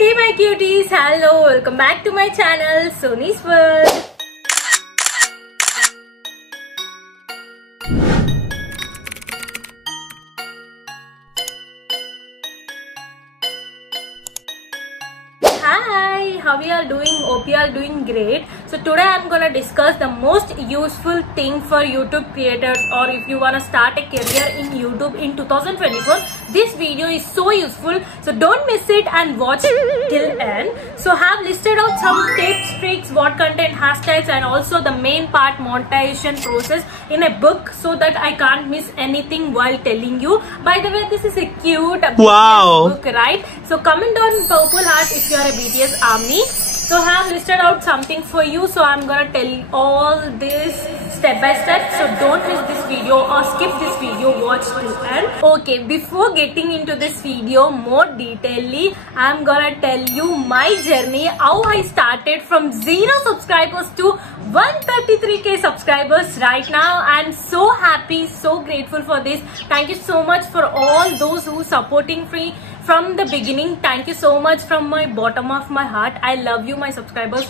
Hey my cuties, hello, welcome back to my channel Soni's World. Hi, how you all doing? Hope you are doing great. So today I'm gonna discuss the most useful thing for YouTube creators, or if you wanna start a career in YouTube in 2024. This video is so useful, so don't miss it and watch till end. So have listed out some tips, tricks, what content, hashtags, and also the main part monetization process in a book, so that I can't miss anything while telling you. By the way, this is a cute book, right? So comment on purple heart if you are a BTS army. So have listed out something for you, so I'm gonna tell you all this step by step, so don't miss this video or skip this video, watch till end. Okay, before getting into this video more detailedly, I'm gonna tell you my journey, how I started from 0 subscribers to 133k subscribers right now. I'm so happy, so grateful for this. Thank you so much for all those who supporting me from the beginning. Thank you so much from my bottom of my heart. I love you, my subscribers.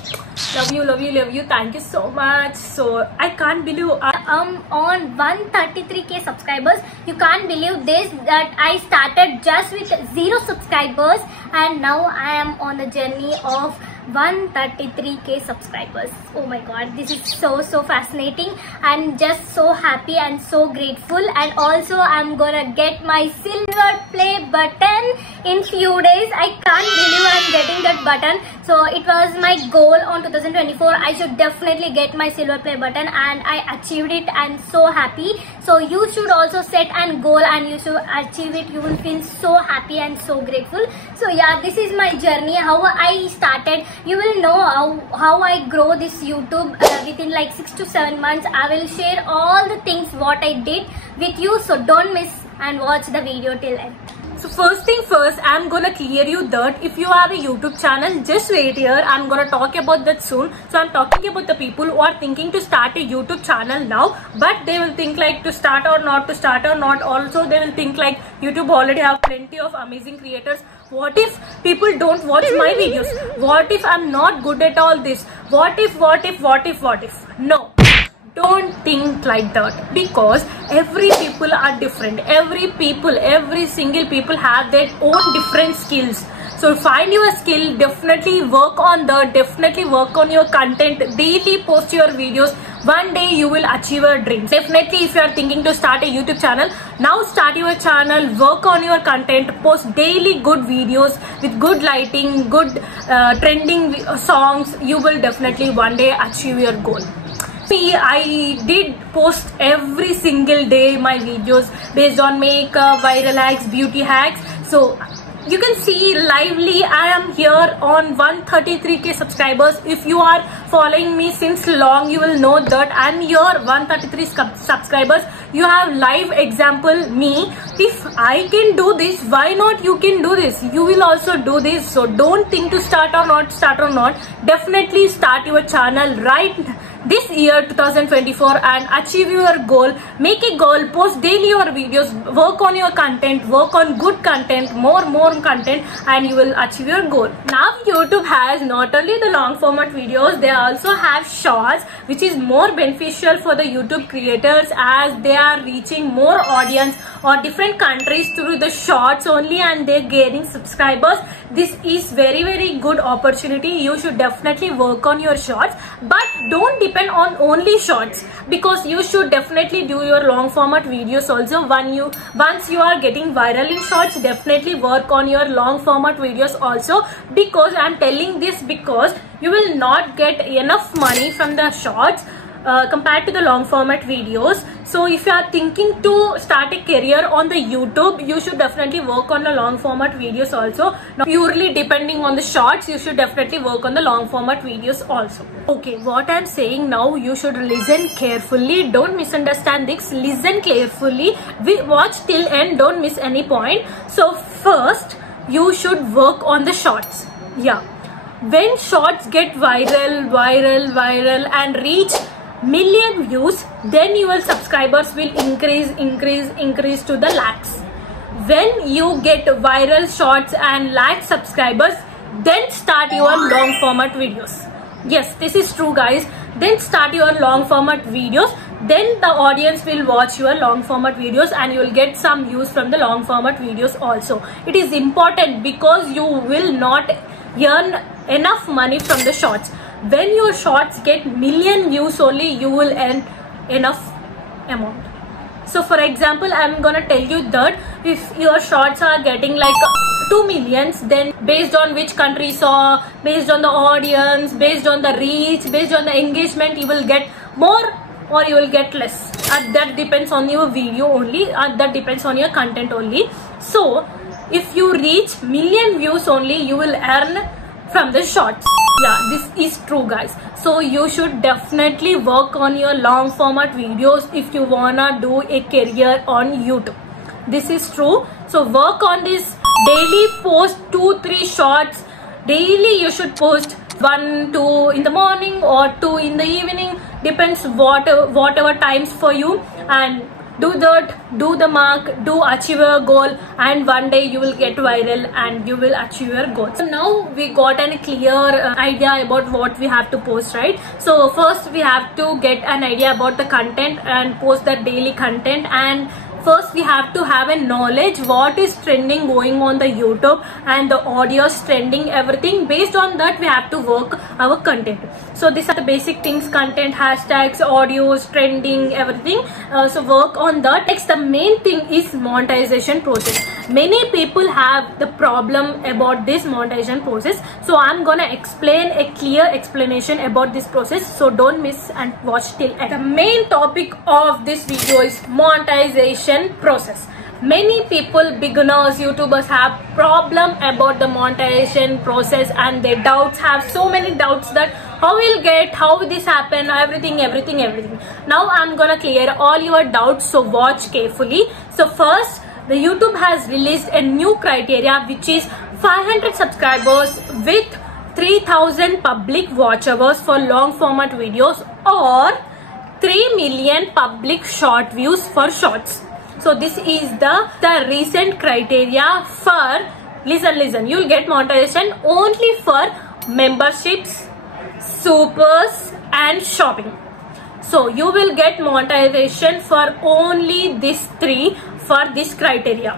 Love you, love you, love you. Thank you so much. So I can't believe I'm on 133k subscribers. You can't believe this, that I started just with 0 subscribers and now I am on the journey of 133k subscribers. Oh my god, this is so fascinating. I'm just so happy and so grateful, and also I'm gonna get my silver play button in few days. I can't believe I'm getting that button. So it was my goal on 2024. I should definitely get my silver play button, and I achieved it. I'm so happy. So you should also set a goal and you should achieve it. You will feel so happy and so grateful. So yeah, this is my journey, how I started. You will know how I grow this YouTube within like 6 to 7 months. I will share all the things what I did with you, so don't miss and watch the video till end. So first thing first, I'm gonna clear you that if you have a YouTube channel, just wait here. I'm gonna talk about that soon. So I'm talking about the people who are thinking to start a YouTube channel now, but they will think like to start or not to start or not. Also they will think like YouTube already have plenty of amazing creators. What if people don't watch my videos? What if I'm not good at all this? What if? No. Don't think like that, because every people are different. Every single people have their own different skills. So find your skill, definitely work on that, definitely work on your content, daily post your videos. One day you will achieve your dreams. Definitely, if you are thinking to start a YouTube channel, now start your channel, work on your content, post daily good videos with good lighting, good trending songs. You will definitely one day achieve your goal. See, I did post every single day my videos based on makeup, viral hacks, beauty hacks. So you can see lively I am here on 133k subscribers. If you are following me since long, you will know that I'm here 133 subscribers. You have live example me. If I can do this, why not you can do this? You will also do this. So don't think to start or not. Definitely start your channel right this year 2024 and achieve your goal. Make a goal, post daily your videos, work on your content, work on good content, more content, and you will achieve your goal. Now YouTube has not only the long format videos, they also have shorts, which is more beneficial for the YouTube creators as they are reaching more audience or different countries through the shorts only, and they're gaining subscribers. This is very good opportunity. You should definitely work on your shorts, but don't depend on only shorts, because you should definitely do your long format videos also. Once you are getting viral in shorts, definitely work on your long format videos also, because I'm telling this because you will not get enough money from the shorts compared to the long format videos. So if you are thinking to start a career on the YouTube, you should definitely work on the long format videos also. Not purely depending on the shorts, you should definitely work on the long format videos also. Okay, what I'm saying now, you should listen carefully. Don't misunderstand this. Listen carefully. Watch till end. Don't miss any point. So first, you should work on the shorts. Yeah. When shorts get viral and reach million views, then your subscribers will increase to the lakhs. When you get viral shorts and lakh subscribers, then start your long format videos. Yes, this is true, guys. Then start your long format videos. Then the audience will watch your long format videos and you will get some views from the long format videos also. It is important because you will not earn enough money from the shorts. When your shorts get million views only, you will earn enough amount. So for example, I'm gonna tell you that if your shorts are getting like 2 millions, then based on which country you saw, based on the audience, based on the reach, based on the engagement, you will get more or you will get less. That depends on your video only, that depends on your content only. So if you reach million views only, you will earn from the shorts. Yeah, this is true, guys. So you should definitely work on your long format videos if you wanna do a career on YouTube. This is true. So work on this. Daily post 2-3 shorts. Daily you should post 1-2 in the morning or 2 in the evening, depends whatever times for you, and do that, do the mark, do achieve your goal, and one day you will get viral and you will achieve your goal. So now we got a clear idea about what we have to post, right? So first we have to get an idea about the content and post that daily content, and first we have to have a knowledge what is trending going on the YouTube and the audios trending, everything. Based on that we have to work our content. So these are the basic things: content, hashtags, audios, trending, everything. So work on that. Next, the main thing is monetization process. Many people have the problem about this monetization process, so I'm gonna explain a clear explanation about this process, so don't miss and watch till end. The main topic of this video is monetization process. Many people, beginners, YouTubers have problem about the monetization process and they have so many doubts that how we'll get, how this happen, everything. Now I'm gonna clear all your doubts, so watch carefully. So first, the YouTube has released a new criteria, which is 500 subscribers with 3000 public watch hours for long format videos or 3 million public short views for shorts. So this is the recent criteria for, listen, you'll get monetization only for memberships, supers and shopping. So you will get monetization for only these three for this criteria.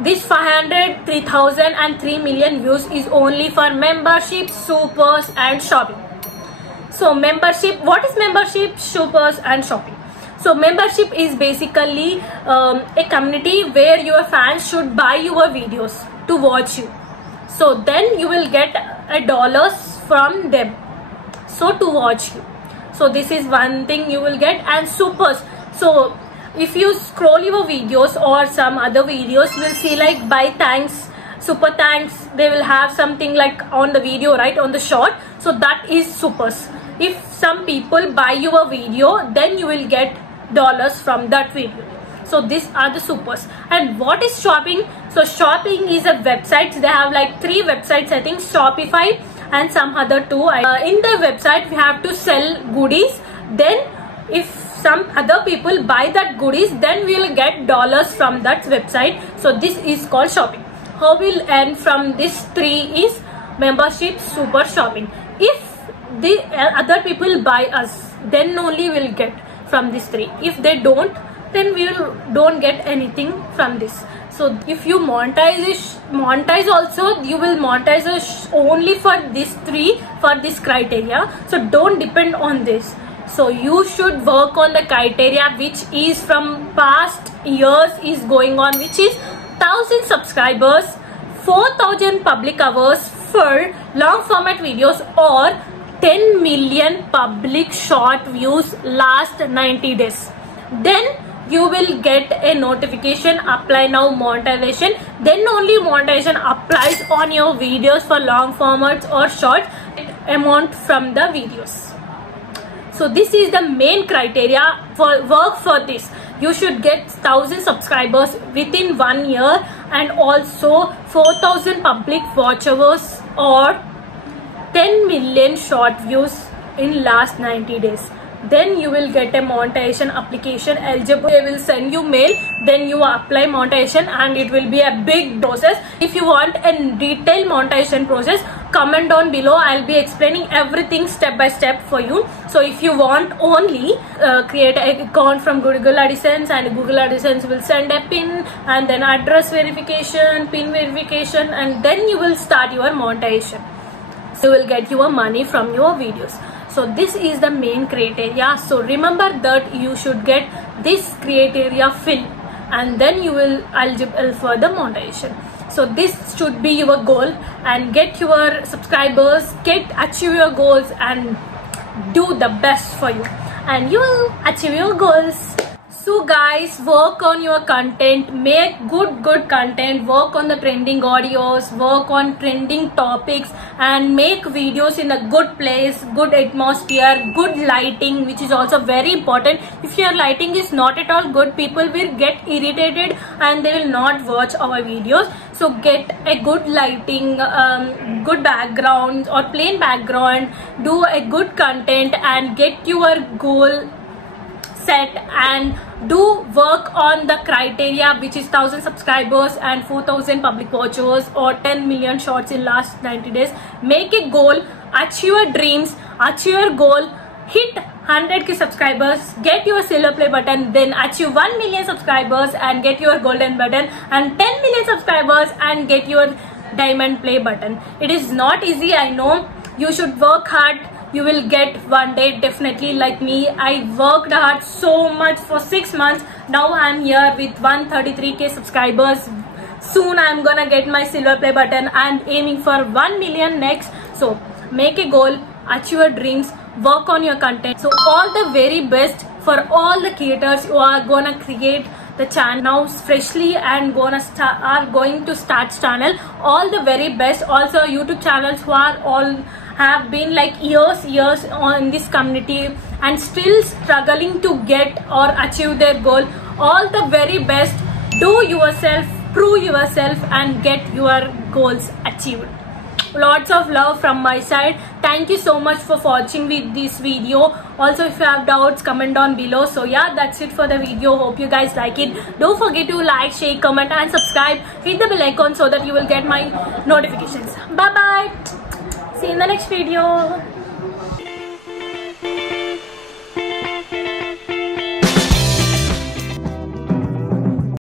This 500, 3000 and 3 million views is only for membership, supers and shopping. So membership, what is membership, supers and shopping? So membership is basically a community where your fans should buy your videos to watch you. So then you will get dollars from them, so to watch you. So this is one thing you will get. And supers, so if you scroll your videos or some other videos, you will see like buy thanks, super thanks, they will have something like on the video, right, on the short. So that is supers. If some people buy your video, then you will get dollars from that video. So these are the supers. And what is shopping? So shopping is a website. They have like 3 websites, I think, Shopify and some other 2. In the website we have to sell goodies, then if some other people buy that goodies, then we will get dollars from that website. So this is called shopping. How we'll earn from this 3 is membership, super, shopping. If the other people buy us, then only we'll get from these 3. If they don't, then we don't get anything from this. So if you monetize also, you will monetize only for these 3 for this criteria. So don't depend on this. So you should work on the criteria which is from past years is going on, which is 1000 subscribers, 4000 public hours for long format videos or 10 million public short views last 90 days. Then you will get a notification, apply now monetization. Then only monetization applies on your videos for long formats or short amount from the videos. So this is the main criteria for work for this. You should get 1000 subscribers within 1 year and also 4000 public watch hours or 10 million short views in last 90 days. then you will get a monetization application eligible. They will send you mail, then you apply monetization, and it will be a big process. If you want a detailed monetization process, comment down below. I'll be explaining everything step by step for you. So if you want only create an account from Google AdSense, and Google AdSense will send a pin and then address verification, pin verification, and then you will start your monetization. So you will get your money from your videos. So this is the main criteria. So remember that you should get this criteria filled, and then you will eligible for the monetization. So this should be your goal, and get your subscribers, achieve your goals, and do the best for you, and you will achieve your goals. So guys, work on your content, make good content, work on the trending audios, work on trending topics, and make videos in a good place, good atmosphere, good lighting, which is also very important. If your lighting is not at all good, people will get irritated and they will not watch our videos. So get a good lighting, good background or plain background, do a good content, and get your goal set, and do work on the criteria, which is 1000 subscribers and 4000 public watchers or 10 million shots in last 90 days. Make a goal, achieve your dreams, achieve your goal, hit 100k subscribers, get your silver play button, then achieve 1 million subscribers and get your golden button, and 10 million subscribers and get your diamond play button. It is not easy, I know. You should work hard. You will get one day, definitely. Like me, I worked hard so much for 6 months. Now I'm here with 133k subscribers. Soon I'm gonna get my silver play button and aiming for 1 million next. So make a goal, achieve your dreams, work on your content. So all the very best for all the creators who are gonna create the channel now freshly and are going to start channel. All the very best. Also YouTube channels who are all have been like years on this community and still struggling to get or achieve their goal. All the very best. Do yourself, prove yourself, and get your goals achieved. Lots of love from my side. Thank you so much for watching with this video. Also, if you have doubts, comment down below. So yeah, that's it for the video. Hope you guys like it. Don't forget to like, share, comment, and subscribe. Hit the bell icon so that you will get my notifications. Bye bye. See you in the next video.